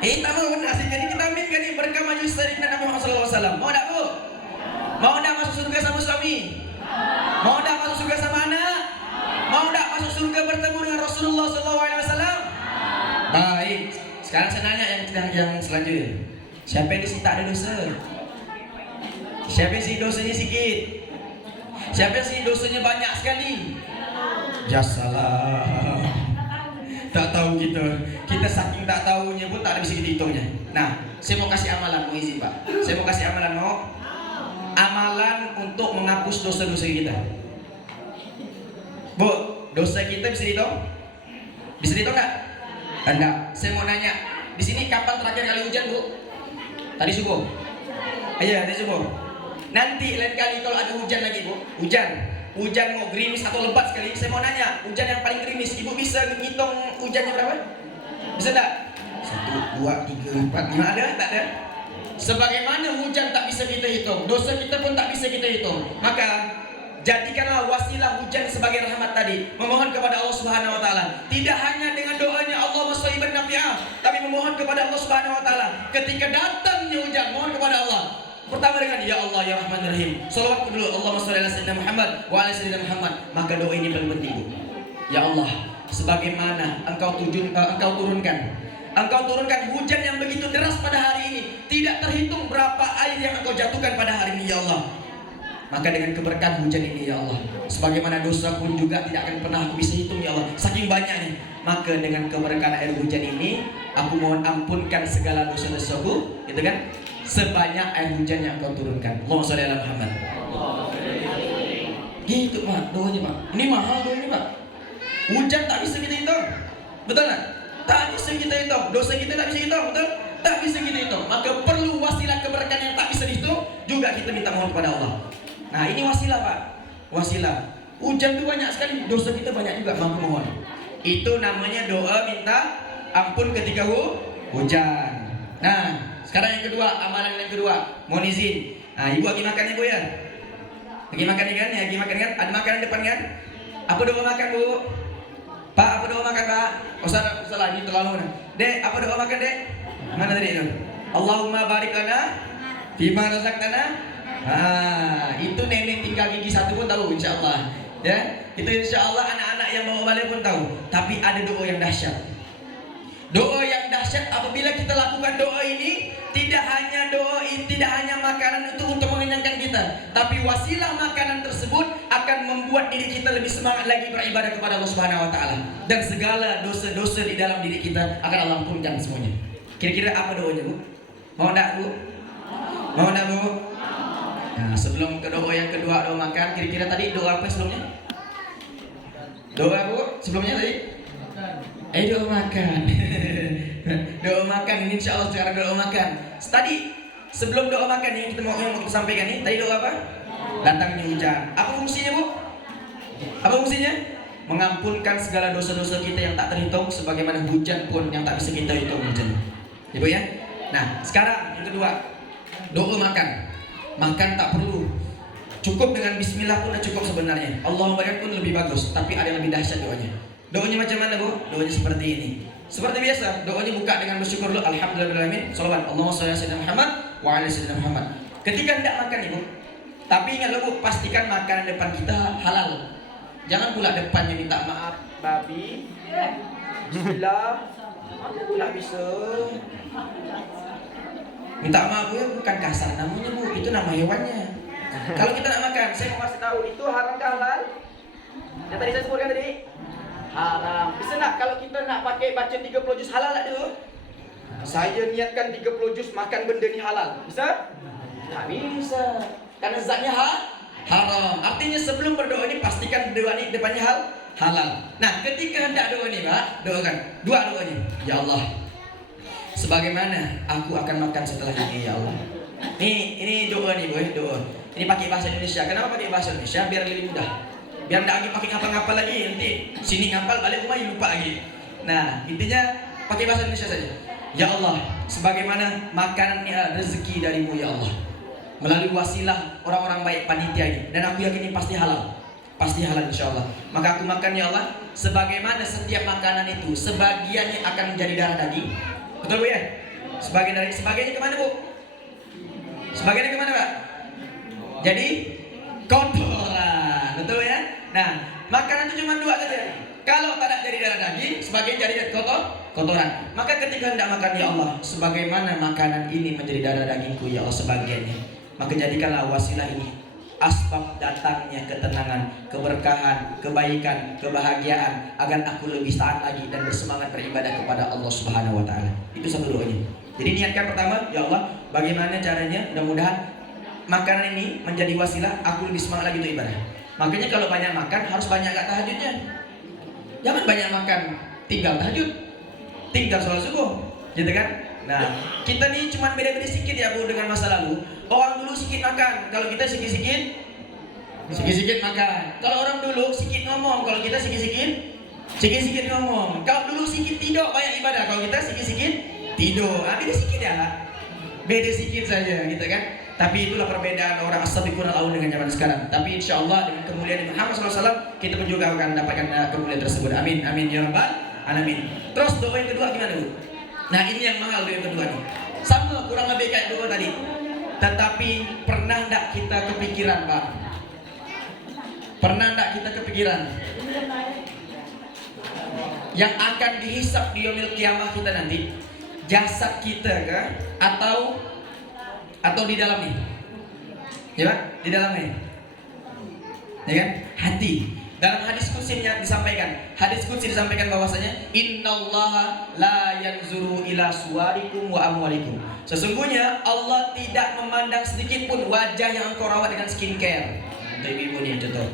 Tak mau nasib. Jadi kita ambilkan nih berkah majelis sayyidina Nabi Muhammad SAW. Mau dah Bu? Mau dah masuk surga sama suami? Mau dah masuk surga sama anak? Mau dah masuk surga bertemu dengan Rasulullah SAW? Baik. Sekarang saya nanya yang selanjutnya. Siapa yang di sini tak ada dosa? Siapa yang sih dosanya sedikit? Siapa sih dosanya banyak sekali? Ya salah. Tak tahu kita. Kita saking tak tahunya pun tak ada bisa kita hitungnya. Nah, saya mau kasih amalan, mau izin Pak. Saya mau kasih amalan, mau amalan untuk menghapus dosa-dosa kita. Bu, dosa kita bisa dihitung? Bisa dihitung nggak? Enggak. Saya mau nanya, di sini kapan terakhir kali hujan Bu? Tadi subuh. Iya, tadi subuh. Nanti lain kali kalau ada hujan lagi Bu, hujan mau gerimis atau lebat sekali, saya mau nanya, hujan yang paling gerimis, Ibu bisa ngitung hujannya berapa? Bisa tak? 1, 2, 3, 4, 5 ada? Tak ada? Sebagaimana hujan tak bisa kita hitung, dosa kita pun tak bisa kita hitung. Maka jadikanlah wasilah hujan sebagai rahmat tadi, memohon kepada Allah Subhanahu Wa Taala. Tidak hanya dengan doanya Allahumma shayyiban nafi'ah, tapi memohon kepada Allah Subhanahu Wa Taala. Ketika datangnya hujan, mohon kepada Allah. Pertama dengan ya Allah ya Rahman ya Rahim. Salawat dulu Allahumma shalli ala sayyidina Muhammad wa ala sayyidina Muhammad. Maka doa ini paling penting Bu. Ya Allah, sebagaimana Engkau turunkan hujan yang begitu deras pada hari ini, tidak terhitung berapa air yang Engkau jatuhkan pada hari ini ya Allah. Maka dengan keberkahan hujan ini ya Allah, sebagaimana dosa pun juga tidak akan pernah aku bisa hitung ya Allah, saking banyaknya. Maka dengan keberkahan air hujan ini, aku mohon ampunkan segala dosa-dosaku, gitu kan? Sebanyak air hujan yang Kau turunkan. Allahumma shalli ala Muhammad. Gitu Pak, doanya Pak. Ini mahal doanya Pak. Hujan tak bisa kita hitung, betul tak? Tak bisa kita hitung. Dosa kita tak bisa hitung, betul? Tak bisa kita hitung. Maka perlu wasilah keberkahan yang tak bisa dihitung, juga kita minta mohon kepada Allah. Nah ini wasilah Pak, wasilah. Hujan itu banyak sekali, dosa kita banyak juga, maka mohon. Itu namanya doa minta ampun ketika hujan. Nah, sekarang yang kedua, amalan yang kedua, mohon izin. Nah, Ibu lagi makan Ibu ya? Lagi makan kan? Ya, lagi makan kan? Ada makanan depan kan? Apa doa makan Bu? Pak, apa doa makan Pak? Oh salah, ini terlalu mana? Dek, apa doa makan Dek? Mana tadi itu? Allahumma barik lana fima razaqtana. Itu nenek tinggal gigi satu pun tahu insyaallah. Ya, itu insyaallah anak-anak yang bawa balik pun tahu. Tapi ada doa yang dahsyat. Doa yang dahsyat apabila kita lakukan doa ini, tidak hanya makanan itu untuk mengenyangkan kita, tapi wasilah makanan tersebut akan membuat diri kita lebih semangat lagi beribadah kepada Allah Subhanahu Wa Taala, dan segala dosa-dosa di dalam diri kita akan Allah ampunkan semuanya. Kira-kira apa doanya Bu? Mau enggak Bu? Mau enggak Bu? Nah, sebelum ke doa yang kedua, doa makan, kira-kira tadi doa apa sebelumnya? Doa Bu, sebelumnya tadi? Doa makan. Doa makan ini insya Allah sekarang doa makan. Tadi sebelum doa makan yang kita mau kita sampaikan nih, tadi doa apa? Datangnya hujan. Apa fungsinya Bu? Apa fungsinya? Mengampunkan segala dosa-dosa kita yang tak terhitung, sebagaimana hujan pun yang tak bisa kita hitung hujan. Ibu ya. Nah, sekarang yang kedua, doa makan. Makan tak perlu. Cukup dengan bismillah pun cukup sebenarnya. Allahumma barik pun lebih bagus, tapi ada yang lebih dahsyat doanya. Doanya macam mana Bu? Doanya seperti ini. Seperti biasa, doanya buka dengan bersyukur dulu, alhamdulillahirabbil alamin, shalawat Allahumma shalli ala sayyidina Muhammad wa ala sayyidina Muhammad. Ketika hendak makan Ibu, tapi ingat Bu, pastikan makanan depan kita halal. Jangan pula depannya minta maaf, babi. Bismillah. Aku pula bisa. Minta maaf Bu, bukan kasar namanya Bu, itu nama hewannya. Kalau kita nak makan, saya mau kasih tahu itu haram ke halal? Yang tadi saya sebutkan tadi haram. Bisa nak kalau kita nak pakai baca 30 juz halal tak dulu? Saya niatkan 30 juz makan benda ni halal. Bisa? Tak bisa. Karena zatnya haram. Artinya sebelum berdoa ni pastikan doa ni depannya halal. Nah, ketika hendak doa ni Pak, doakan. Dua doa ni. Ya Allah, sebagaimana aku akan makan setelah ini ya Allah. Ini doa nih boy, doa. Ini pakai bahasa Indonesia. Kenapa pakai bahasa Indonesia? Biar lebih mudah. Biar tidak lagi pakai ngapal-ngapal lagi. Nanti sini ngapal, balik rumah lupa lagi. Nah, intinya pakai bahasa Indonesia saja. Ya Allah, sebagaimana makanan ini adalah rezeki darimu ya Allah, melalui wasilah orang-orang baik panitia ini, dan aku yakin ini pasti halal. Pasti halal insya Allah. Maka aku makan ya Allah, sebagaimana setiap makanan itu sebagiannya akan menjadi darah daging. Betul Bu ya? Sebagiannya kemana Bu? Sebagiannya kemana Pak? Jadi kotoran, betul ya? Nah, makanan itu cuma dua saja. Kalau tak jadi darah daging, sebagian jadi kotoran. Maka ketika hendak makan ya Allah, sebagaimana makanan ini menjadi darah dagingku ya Allah sebagiannya, maka jadikanlah wasilah ini asbab datangnya ketenangan, keberkahan, kebaikan, kebahagiaan, agar aku lebih taat lagi dan bersemangat beribadah kepada Allah Subhanahu wa taala. Itu satu doanya. Jadi niatkan pertama, ya Allah, bagaimana caranya mudah-mudahan makanan ini menjadi wasilah aku lebih semangat lagi untuk ibadah. Makanya kalau banyak makan harus banyak gak tahajudnya. Jangan banyak makan tinggal tahajud, tinggal sholat subuh, gitu kan? Nah, kita nih cuma beda-beda sedikit ya Bu dengan masa lalu. Orang dulu sedikit makan, kalau kita sedikit makan. Kalau orang dulu sedikit ngomong, kalau kita sedikit ngomong. Kalau dulu sedikit tidur, banyak ibadah. Kalau kita sedikit tidur. Beda sedikit ya, beda sedikit saja, gitu kan? Tapi itulah perbedaan orang as-sabiqun al-awwalun dengan zaman sekarang. Tapi insya Allah dengan kemuliaan Muhammad SAW kita pun juga akan mendapatkan kemuliaan tersebut. Amin, amin ya rabbal alamin. Terus doa yang kedua gimana Bu? Nah ini yang mahal doa yang kedua nih. Sama kurang lebih kayak doa tadi. Tetapi pernah enggak kita kepikiran Pak? Pernah enggak kita kepikiran yang akan dihisap di yaumil kiamah kita nanti jasad kita kah? Atau di dalamnya? Ya Pak? Di dalamnya? Ya kan? Hati. Dalam hadis qudsi disampaikan bahwasanya innallaha la yanzuru ila suwarikum wa amwalikum. Sesungguhnya Allah tidak memandang sedikit pun wajah yang engkau rawat dengan skincare. Untuk ibu ini contoh.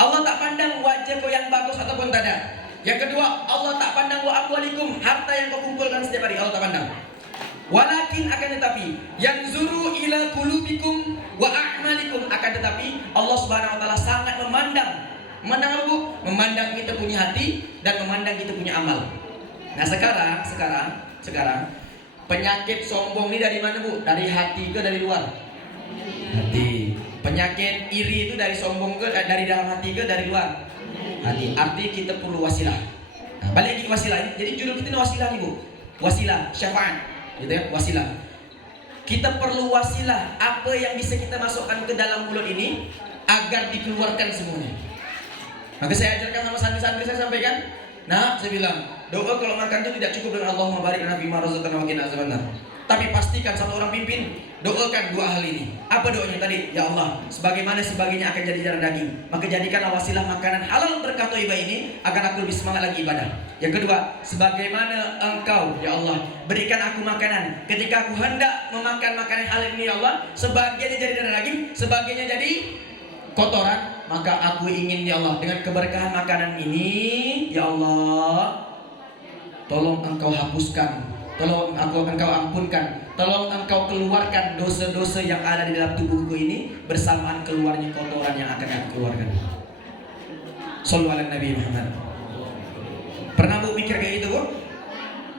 Allah tak pandang wajah kau yang bagus ataupun tak ada. Yang kedua, Allah tak pandang wa amwalikum, harta yang kau kumpulkan setiap hari Allah tak pandang. Walakin akan tetapi yanzuru ila qulubikum wa a'malikum, akan tetapi Allah Subhanahu wa taala sangat memandang apa Bu? Memandang kita punya hati dan memandang kita punya amal. Nah, sekarang penyakit sombong ini dari mana Bu? Dari hati ke dari luar? Hati. Penyakit iri itu dari sombong ke dari dalam hati ke dari luar? Hati. Arti kita perlu wasilah. Nah, balik lagi ke wasilah ini. Jadi judul kita ini wasilah nih Bu. Wasilah, syafaat. Gitu ya, wasilah. Kita perlu wasilah, apa yang bisa kita masukkan ke dalam mulut ini agar dikeluarkan semuanya. Maka saya ajarkan sama santri-santri saya sampaikan. Nah, saya bilang, doa kalau makan itu tidak cukup dengan Allahumma barik lana fima razaqtana wa qina azabannar. Tapi pastikan satu orang pimpin doakan dua hal ini. Apa doanya tadi? Ya Allah, sebagaimana sebagainya akan jadi darah daging, maka jadikanlah wasilah makanan halal berkah thayyibah ini agar aku lebih semangat lagi ibadah. Yang kedua, sebagaimana Engkau ya Allah berikan aku makanan ketika aku hendak memakan makanan halal ini ya Allah, sebagiannya jadi darah daging, sebagiannya jadi kotoran, maka aku ingin ya Allah dengan keberkahan makanan ini, ya Allah, tolong Engkau hapuskan, tolong Engkau ampunkan, tolong Engkau keluarkan dosa-dosa yang ada di dalam tubuhku ini bersamaan keluarnya kotoran yang akan aku keluarkan. Shallu ala Nabi Muhammad. Pernah Bu mikir kayak gitu Bu?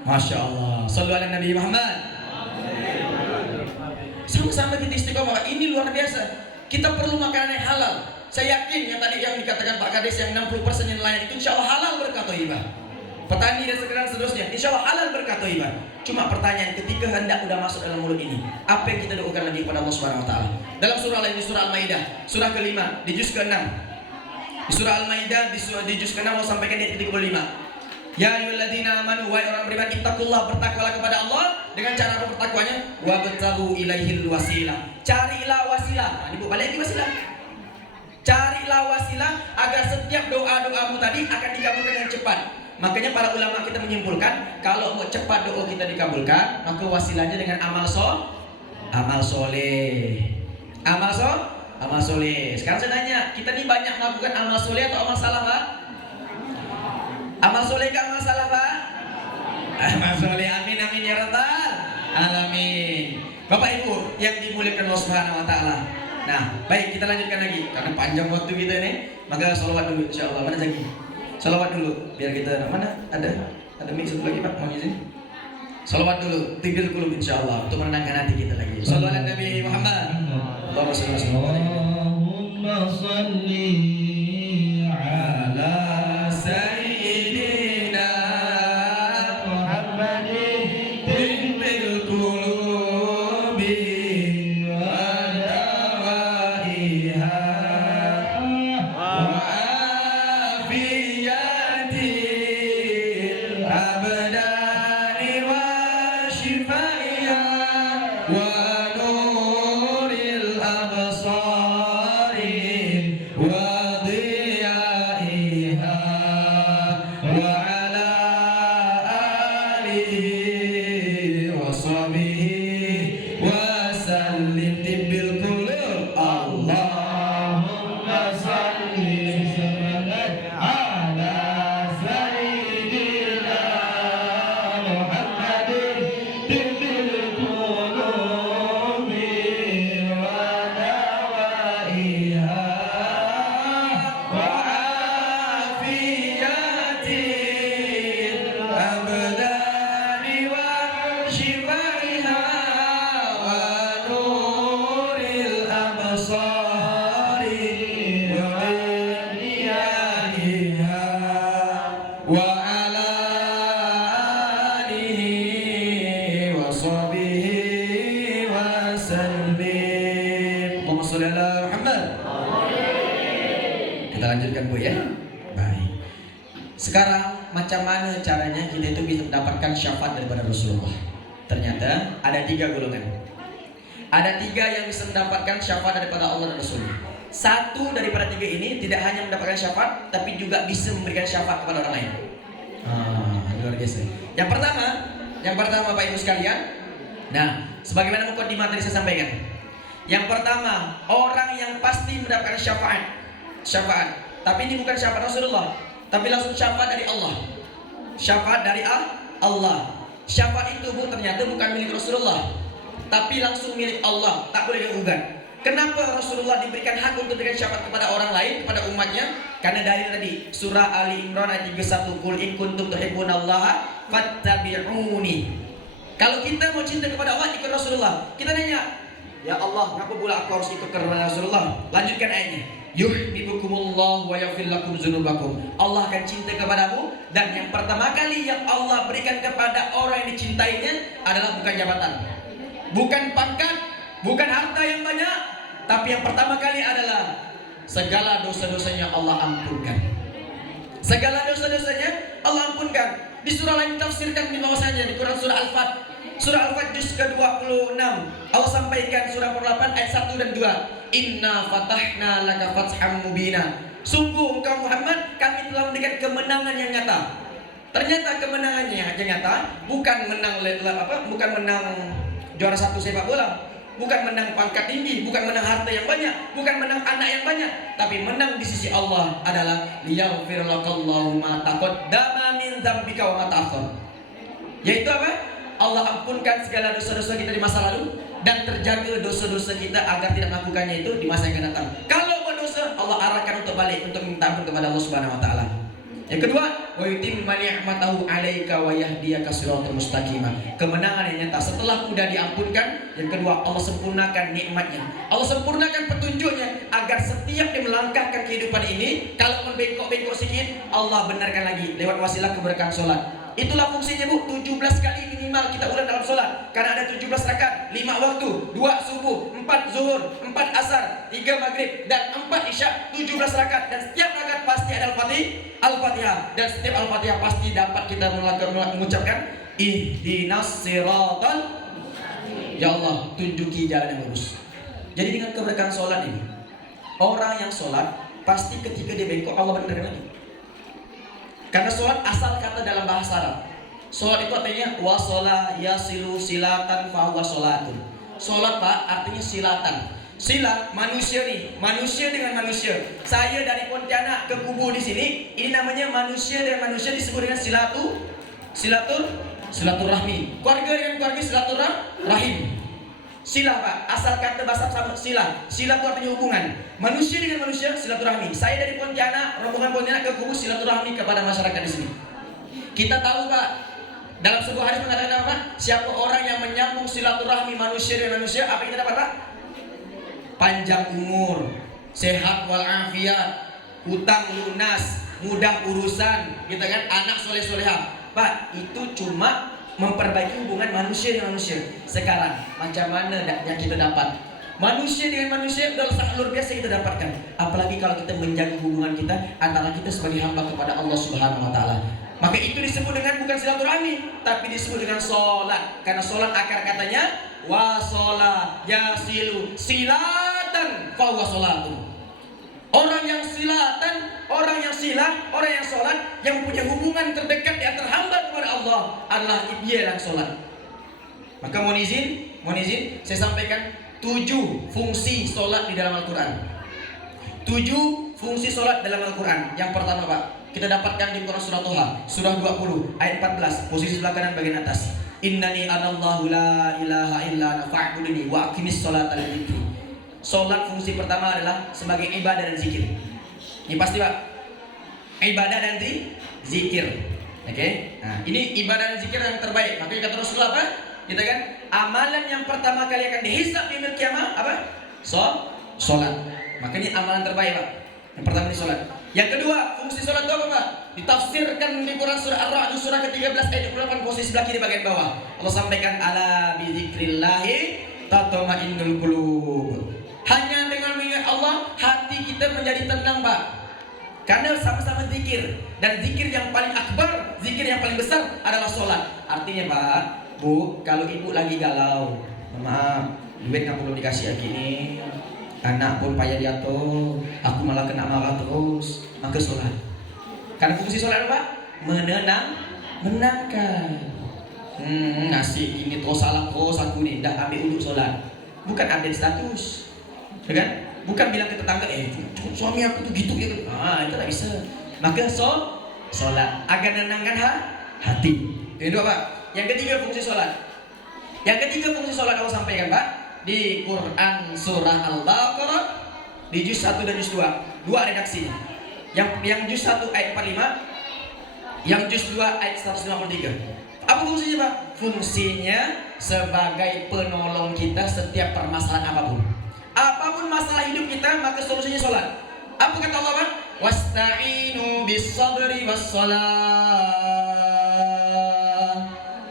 Masya Allah. Shallu ala Nabi Muhammad. Sama-sama kita istiqomah. Ini luar biasa. Kita perlu makanan yang halal. Saya yakin yang tadi yang dikatakan Pak Kades yang 60% yang lain itu insya Allah halal berkat Toibah. Petani dan seterusnya, insya Allah halal berkat Toibah. Cuma pertanyaan ketika hendak udah masuk dalam mulut ini, apa yang kita doakan lagi kepada Allah Subhanahu Wa Taala? Dalam surah lain di surah Al-Maidah, surah ke-5 di juz ke-6. Di surah Al-Maidah di juz ke-6 Allah sampaikan di ayat 35. Ya ayyuhalladzina amanu, wahai orang beriman, ittaqullah, bertakwalah kepada Allah dengan cara apa bertakwanya? Wabtaghu ilaihil wasilah. Carilah wasilah. Nah, ini Bu balik lagi wasilah. Carilah wasilah agar setiap doa-doamu tadi akan dikabulkan dengan cepat. Makanya para ulama kita menyimpulkan kalau mau cepat doa kita dikabulkan, maka wasilahnya dengan amal soleh. Amal soleh. Sekarang saya tanya, kita ini banyak melakukan amal soleh atau amal salah, Pak? Amal soleh ke amal salah, Pak? Amal soleh, amin amin ya rabbal alamin. Bapak Ibu yang dimuliakan Allah Subhanahu Wa Taala. Nah, baik kita lanjutkan lagi karena panjang waktu kita ini. Maka sholawat dulu insyaallah. Mana lagi? Sholawat dulu biar kita mana ada mic satu lagi Pak, mau izin. Sholawat dulu, tinggal dulu insyaallah untuk menenangkan hati kita lagi. Shallallahu alaihi Nabi Muhammad. Allahumma shalli ala sayyidina Muhammadin bil qulubi wa dawaiha wa afiyatil abdani wa shifaiha wa nuril absari wa diyaiha wa ala alihi wa sahbihi wa sallim tibbil qulub. Allahumma salli ala sayyidina Muhammadin tibbil qulubi wa dawaiha wa afiyatil abdani wa shifaiha wa nuril absari wa diyaiha wa ala alihi wa sahbihi wa sallim. Allahumma sholli ala Muhammad. Kita lanjutkan Bu ya. Baik. Sekarang macam mana caranya kita itu bisa mendapatkan syafaat daripada Rasulullah? Ternyata ada 3 golongan. Ada 3 yang bisa mendapatkan syafaat daripada Allah dan Rasulnya. Satu daripada 3 ini tidak hanya mendapatkan syafaat, tapi juga bisa memberikan syafaat kepada orang lain. Luar biasa. Yang pertama Bapak Ibu sekalian. Nah, sebagaimana mukadimah tadi saya sampaikan. Yang pertama, orang yang pasti mendapatkan syafaat. Tapi ini bukan syafaat Rasulullah, tapi langsung syafaat dari Allah. Syafaat dari Allah. Syafaat itu Bu ternyata bukan milik Rasulullah, tapi langsung milik Allah, tak boleh digugat. Kenapa Rasulullah diberikan hak untuk memberikan syafaat kepada orang lain, kepada umatnya? Karena dari tadi surah Ali Imran ayat 31, qul in kuntum tuhibbunallaha fattabi'uni. Kalau kita mau cinta kepada Allah, ikut Rasulullah. Kita nanya, ya Allah, kenapa pula aku harus ikut kepada Rasulullah? Lanjutkan ayatnya. Yuhibbukumullah wa yaghfir lakum dzunubakum. Allah akan cinta kepadamu, dan yang pertama kali yang Allah berikan kepada orang yang dicintainya adalah bukan jabatan, bukan pangkat, bukan harta yang banyak, tapi yang pertama kali adalah segala dosa-dosanya Allah ampunkan. Segala dosa-dosanya Allah ampunkan. Di surah lain tafsirkan di bahwasanya di Quran surah Al-Fat, surah Al-Fat juz ke-26, Allah sampaikan surah 48 ayat 1 dan 2. Inna fatahna laka fatham mubina. Sungguh engkau Muhammad, kami telah memberikan kemenangan yang nyata. Ternyata kemenangannya yang nyata bukan menang juara 1 sepak bola, bukan menang pangkat tinggi, bukan menang harta yang banyak, bukan menang anak yang banyak, tapi menang di sisi Allah adalah liyaghfir lakallahu ma taqaddama min dzambika wa ma ta'akhkhar. Yaitu apa? Allah ampunkan segala dosa-dosa kita di masa lalu dan terjaga dosa-dosa kita agar tidak melakukannya itu di masa yang akan datang. Kalau berdosa, Allah arahkan untuk balik untuk minta ampun kepada Allah Subhanahu wa taala. Yang kedua, wa yutimma ni'matahu 'alaika wa yahdiyaka shiratal mustaqimah. Kemenangan yang nyata setelah sudah diampunkan. Yang kedua, Allah sempurnakan nikmatnya. Allah sempurnakan petunjuknya agar setiap dia melangkahkan kehidupan ini, kalau bengkok-bengkok sedikit, Allah benarkan lagi lewat wasilah keberkahan salat. Itulah fungsinya Bu, 17 kali minimal kita ulang dalam sholat. Karena ada 17 rakaat, 5 waktu, 2 subuh, 4 zuhur, 4 asar, 3 maghrib, dan 4 isya, 17 rakaat. Dan setiap rakaat pasti ada Al-Fatihah. Dan setiap Al-Fatihah pasti dapat kita mengucapkan ihdinas siratal. Ya Allah, tunjuki jalan yang lurus. Jadi dengan keberkahan sholat ini, orang yang sholat pasti ketika dia bengkok Allah benar lagi. Karena sholat asal kata dalam bahasa Arab. Sholat itu artinya wasola yasilu silatan fahuwa sholatun. Sholat Pak artinya silatan. Sila manusia nih, manusia dengan manusia. Saya dari Pontianak ke Kubu di sini, ini namanya manusia dengan manusia disebut dengan silaturahmi. Keluarga dengan keluarga silaturahim. Sila Pak, asal kata bahasa sama sila. Sila itu artinya hubungan. Manusia dengan manusia silaturahmi. Saya dari Pontianak, rombongan Pontianak ke Kubu silaturahmi kepada masyarakat di sini. Kita tahu Pak, dalam sebuah hadis mengatakan apa? Siapa orang yang menyambung silaturahmi manusia dengan manusia, apa yang kita dapat Pak? Panjang umur, sehat walafiat, hutang lunas, mudah urusan, kita kan anak soleh-solehah. Pak, itu cuma memperbaiki hubungan manusia dengan manusia. Sekarang macam mana yang kita dapat? Manusia dengan manusia sudah sangat luar biasa kita dapatkan. Apalagi kalau kita menjaga hubungan kita antara kita sebagai hamba kepada Allah Subhanahu wa taala. Maka itu disebut dengan bukan silaturahmi, tapi disebut dengan sholat. Karena sholat akar katanya wasola yasilu silatan fa huwa sholatun. Orang yang silatan, orang yang silah, orang yang sholat, yang mempunyai hubungan terdekat di antara hamba kepada Allah adalah dia yang sholat. Maka mohon izin, saya sampaikan 7 fungsi sholat di dalam Al-Quran. 7 fungsi sholat dalam Al-Quran. Yang pertama Pak, kita dapatkan di Quran surah Toha, surah 20 ayat 14, posisi sebelah kanan bagian atas. Innani anallahu la ilaha illa ana fa'buduni wa aqimis sholata li dzikri. Sholat fungsi pertama adalah sebagai ibadah dan zikir. Ini pasti Pak, ibadah dan zikir. Oke? Nah, ini ibadah dan zikir yang terbaik. Makanya kata Rasulullah apa? Kita kan amalan yang pertama kali akan dihisab di hari kiamat apa? Sholat. Makanya amalan terbaik Pak. Yang pertama ini sholat. Yang kedua, fungsi sholat itu apa Pak? Ditafsirkan di Quran surah Ar-Ra'd surah ke-13 ayat 28 posisi sebelah kiri bagian bawah. Allah sampaikan ala bi dzikrillahi tatma'innul qulub. Hanya dengan mengingat Allah hati kita menjadi tenang Pak. Karena sama-sama zikir. Dan zikir yang paling akbar, zikir yang paling besar adalah sholat. Artinya Pak, Bu, kalau ibu lagi galau, maaf, duit nggak perlu dikasih lagi nih, anak pun payah diatur, aku malah kena marah terus, maka sholat. Karena fungsi sholat apa? Menenangkan. Ngasih ini terus salah terus aku nih, dah ambil uduk sholat. Bukan update status. Ya kan? Bukan bilang ke tetangga, suami aku tuh gitu gitu. Itu tak bisa. Maka sholat agar menenangkan hati. Itu dua Pak. Yang ketiga fungsi sholat. Yang ketiga fungsi sholat Allah sampaikan Pak di Quran surah Al-Baqarah di juz 1 dan juz 2. Dua redaksinya. Yang juz 1 ayat 45, yang juz 2 ayat 153. Apa fungsinya Pak? Fungsinya sebagai penolong kita setiap permasalahan apapun. Apapun masalah hidup kita, maka solusinya sholat. Apa kata Allah Pak? Wasta'inu bis sabri was salah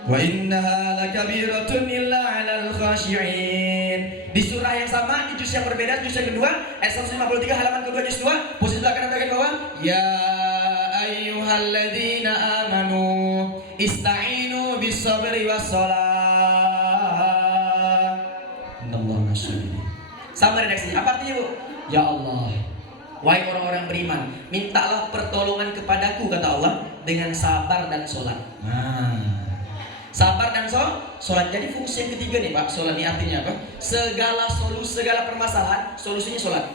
wa innaha lakabiratun illa 'alal khashi'in. Di surah yang sama, di juz yang berbeda, juz yang kedua, ayat 153 halaman kedua juz 2, posisi belakang bagian bawah. Ya ayyuhalladzina amanu ista'inu bis sabri was salah. Allahu masyaallah. Sama redaksinya. Apa artinya Bu? Ya Allah, wahai orang-orang beriman, mintalah pertolongan kepadaku kata Allah dengan sabar dan sholat. Sabar dan sholat. Jadi fungsi yang ketiga nih Pak, sholat ini artinya apa? Segala permasalahan solusinya sholat.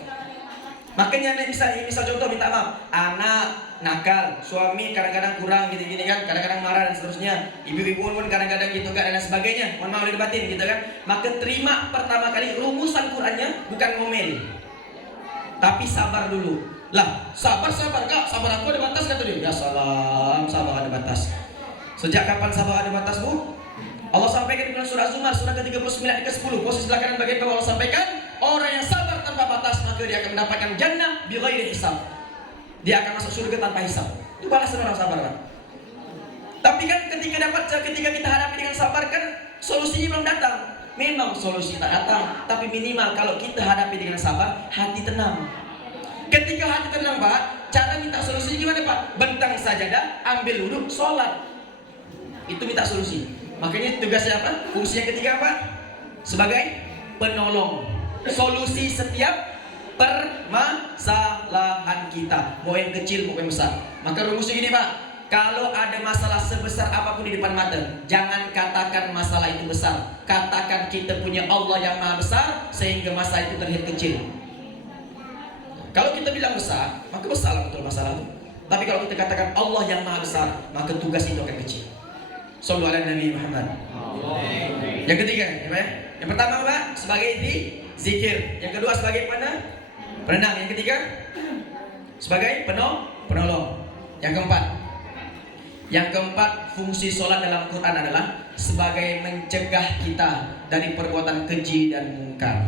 Makanya misal contoh minta maaf, anak nakal, suami kadang-kadang kurang gini-gini kan, kadang-kadang marah dan seterusnya, ibu-ibu pun kadang-kadang gitu kan dan sebagainya. Mohon maaf lahir batin gitu kan. Maka terima pertama kali rumusan Qur'annya bukan ngomel, tapi sabar dulu. Lah, sabar Kak, sabar aku ada batas kata dia. Ya salam, sabar ada batas. Sejak kapan sabar ada batas, Bu? Allah sampaikan di dalam surah Zumar surah ke-39 ayat ke-10, posisi sebelah kanan bagian bawah Allah sampaikan, orang yang sabar tanpa batas maka dia akan mendapatkan jannah bighairi hisab. Dia akan masuk surga tanpa hisab. Itu balasan orang sabar, Pak. Tapi kan ketika kita hadapi dengan sabar kan solusinya belum datang. Memang solusi tak datang, tapi minimal kalau kita hadapi dengan sabar, hati tenang. Ketika hati tenang, Pak, cara minta solusinya gimana, Pak? Bentang sajadah, ambil wudhu, sholat. Itu minta solusi. Makanya tugasnya apa? Fungsi yang ketiga apa? Sebagai penolong. Solusi setiap permasalahan kita, mau yang kecil mau yang besar. Maka rumusnya gini Pak, kalau ada masalah sebesar apapun di depan mata, jangan katakan masalah itu besar. Katakan kita punya Allah yang maha besar, sehingga masalah itu terlihat kecil. Kalau kita bilang besar, maka besar betul masalah itu. Tapi kalau kita katakan Allah yang maha besar, maka tugas itu akan kecil. Sallu ala Nabi Muhammad. Yang ketiga, ya? Yang pertama Pak, sebagai zikir. Yang kedua sebagai penenang. Yang ketiga sebagai penolong. Yang keempat, fungsi sholat dalam Quran adalah sebagai mencegah kita dari perbuatan keji dan mungkar.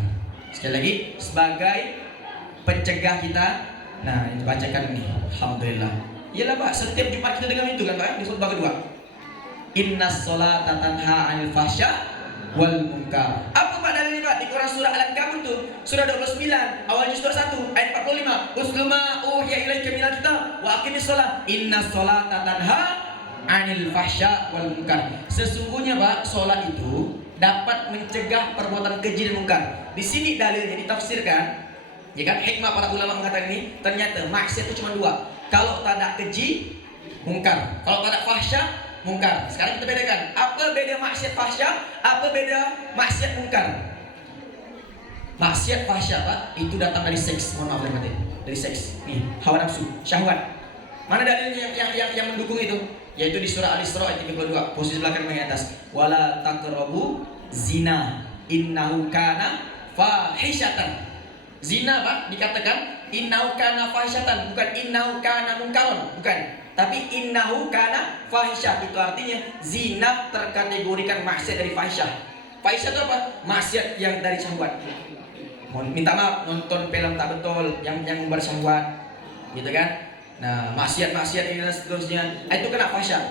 Sekali lagi, sebagai pencegah kita. Nah, ini bacakan nih. Alhamdulillah. Iyalah Pak, setiap Jumat kita dengar itu kan Pak, di khutbah kedua. Innas sholata tanha 'anil fahsya wal munkar. Apa Pak dalilnya Pak? Di Quran surah Al-Ankabut tuh, surah 29, awal juz 1 ayat 45. Usluma uhiya ilaika minal kitab wa aqimis shalah. Innas sholata tanha 'anil fahsya wal munkar. Sesungguhnya Pak, salat itu dapat mencegah perbuatan keji dan munkar. Di sini dalilnya ditafsirkan, ya kan, hikmah para ulama mengatakan ini, ternyata maksiat itu cuma dua. Kalau tak ada keji, munkar. Kalau tak ada fahsya, mungkar. Sekarang kita bedakan, apa beda maksiat fahsya, apa beda maksiat mungkar. Maksiat fahsya Pak, itu datang dari seks. Mohon maaf lahir batin, dari seks. Nih, hawa nafsu, syahwat. Mana dalilnya yang mendukung itu? Yaitu di surah Al-Isra ayat 32, posisi belakang bagian atas. Wala taqrabu zina innahu kana fahishatan. Zina Pak dikatakan innahu kana fahishatan, bukan innahu kana munkaron, bukan. Tapi innahu kana fahisyah, itu artinya zina terkategorikan maksiat dari fahisyah. Fahisyah itu apa? Maksiat yang dari syahwat. Minta maaf, nonton film tak betul yang bersyahwat, gitu kan? Nah, maksiat ini dan seterusnya, itu kena fahisyah.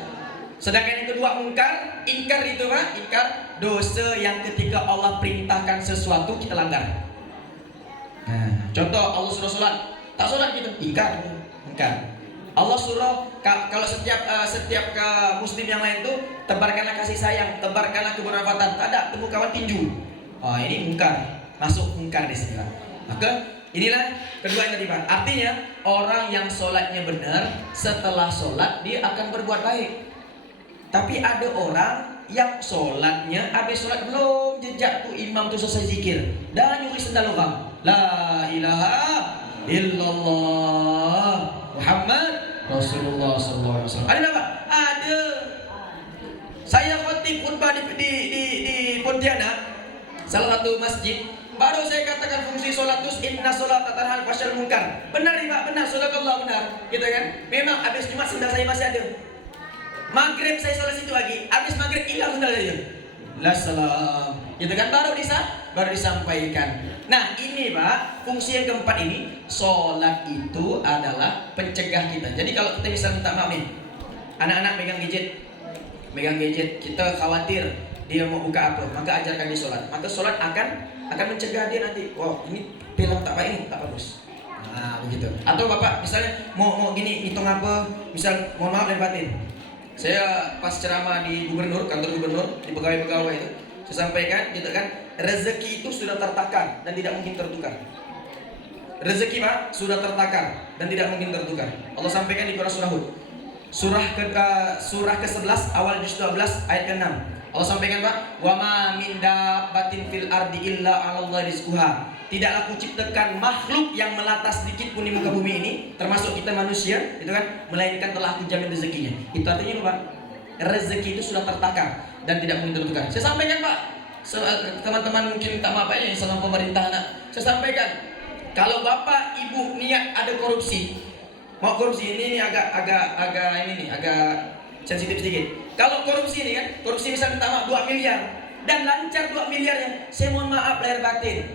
Sedangkan yang kedua mungkar, ingkar itu Pak, ingkar dosa yang ketika Allah perintahkan sesuatu kita langgar. Nah, contoh Allah suruh sholat, tak sholat gitu, ingkar. Allah suruh kalau setiap ke muslim yang lain tuh tebarkanlah kasih sayang, tebarkanlah kebermanfaatan. Tak ada, temu kawan tinju. Oh, ini mungkar, masuk mungkar di sini. Maka inilah kedua yang tadi Pak. Artinya orang yang sholatnya benar, setelah sholat dia akan berbuat baik. Tapi ada orang yang sholatnya habis sholat belum jejak tuh imam tuh selesai zikir dan nyuri sendal orang. La ilaha illallah Muhammad Rasulullah SAW. Ada apa? Ada. Saya khotib khutbah di Pontianak, salah satu masjid. Baru saya katakan fungsi sholat itu inna sholat tanha 'anil fahsya wal munkar. Benar nih Pak, benar. Sadaqallah, benar. Gitu kan? Memang habis Jumat sendal saya masih ada. Maghrib saya sholat situ lagi. Habis maghrib hilang sendal saya. La salam. Gitu kan? Baru disampaikan. Nah ini Pak, fungsi yang keempat ini, sholat itu adalah pencegah kita. Jadi kalau kita bisa minta maaf nih, anak-anak megang gadget, kita khawatir dia mau buka apa, maka ajarkan dia sholat. Maka sholat akan mencegah dia nanti, wow ini film tak baik, ini tak bagus. Nah begitu. Atau Bapak misalnya mau gini, hitung apa, misal mohon maaf lahir batin, saya pas ceramah di kantor gubernur, di pegawai-pegawai itu, saya sampaikan gitu kan, rezeki itu sudah tertakar dan tidak mungkin tertukar. Rezeki Pak sudah tertakar dan tidak mungkin tertukar. Allah sampaikan di Quran surah Hud surah ke-11 awal juz 12 ayat ke-6. Allah sampaikan, Pak, wa ma min dabbatin fil ardi illa 'alallahi rizquha. Tidaklah kuciptakan makhluk yang melata sedikit pun di muka bumi ini, termasuk kita manusia, itu kan, melainkan telah aku jamin rezekinya. Itu artinya apa, Pak? Rezeki itu sudah tertakar dan tidak mungkin ditentukan. Saya sampaikan, Pak, teman-teman mungkin tak maaf aja sama pemerintah anak. Saya sampaikan, kalau bapak ibu niat ada korupsi, mau korupsi ini agak sensitif sedikit. Kalau korupsi ini kan, korupsi misalnya minta maaf 2 miliar dan lancar 2 miliarnya, saya mohon maaf lahir batin,